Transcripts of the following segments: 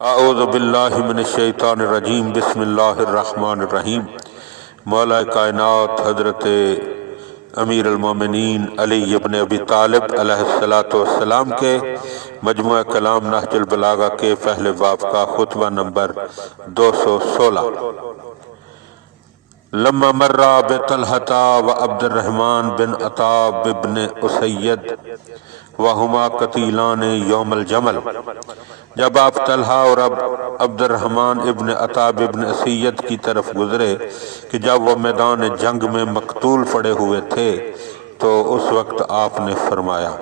اعوذ باللہ من الشیطان الرجیم بسم اللہ الرحمن الرحیم۔ مولا کائنات حضرت امیر المومنین علی ابن ابی طالب علیہ السلام کے مجموعہ کلام نہج البلاغہ کے پہلے باب کا خطبہ نمبر 216۔ لما مر بطلحۃ و عبد الرحمن بن عطاء بن اسید وہما قتیلان یوم الجمل، جب آپ طلحہ اور عبد الرحمن ابن عطاء ابن اسید کی طرف گزرے کہ جب وہ میدان جنگ میں مقتول پڑے ہوئے تھے تو اس وقت آپ نے فرمایا: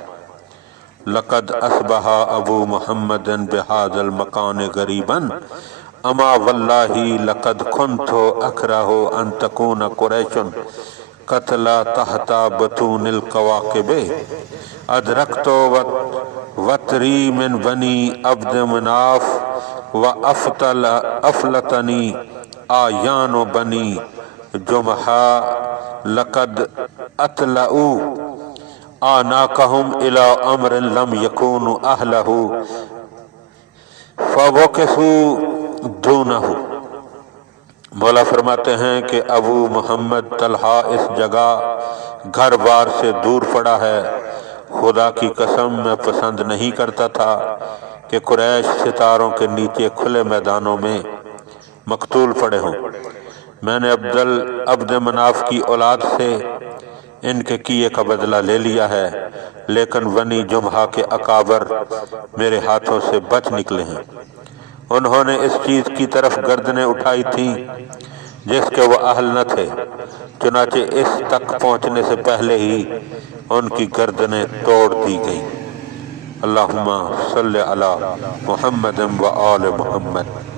لقد اصبح ابو محمد بهذا المکان غریبا اما واللہ لقد كنت اکرہ ان تکون قریش قتل تحت بطون القواقب ادرکت وطری من بنی عبد مناف و افلتنی آیان بنی جمحا لقد اطلعوا آناکہم الى امر لم یکونوا اہلہ فوقفوا دونہ۔ مولا فرماتے ہیں کہ ابو محمد طلحہ اس جگہ گھر بار سے دور پڑا ہے۔ خدا کی قسم میں پسند نہیں کرتا تھا کہ قریش ستاروں کے نیچے کھلے میدانوں میں مقتول پڑے ہوں۔ میں نے عبد مناف کی اولاد سے ان کے کیے کا بدلہ لے لیا ہے، لیکن بنی جمحہ کے اکابر میرے ہاتھوں سے بچ نکلے ہیں۔ انہوں نے اس چیز کی طرف گردنیں اٹھائی تھیں جس کے وہ اہل نہ تھے، چنانچہ اس تک پہنچنے سے پہلے ہی ان کی گردنیں توڑ دی گئیں۔ اللہم صلی علی محمد و آل محمد۔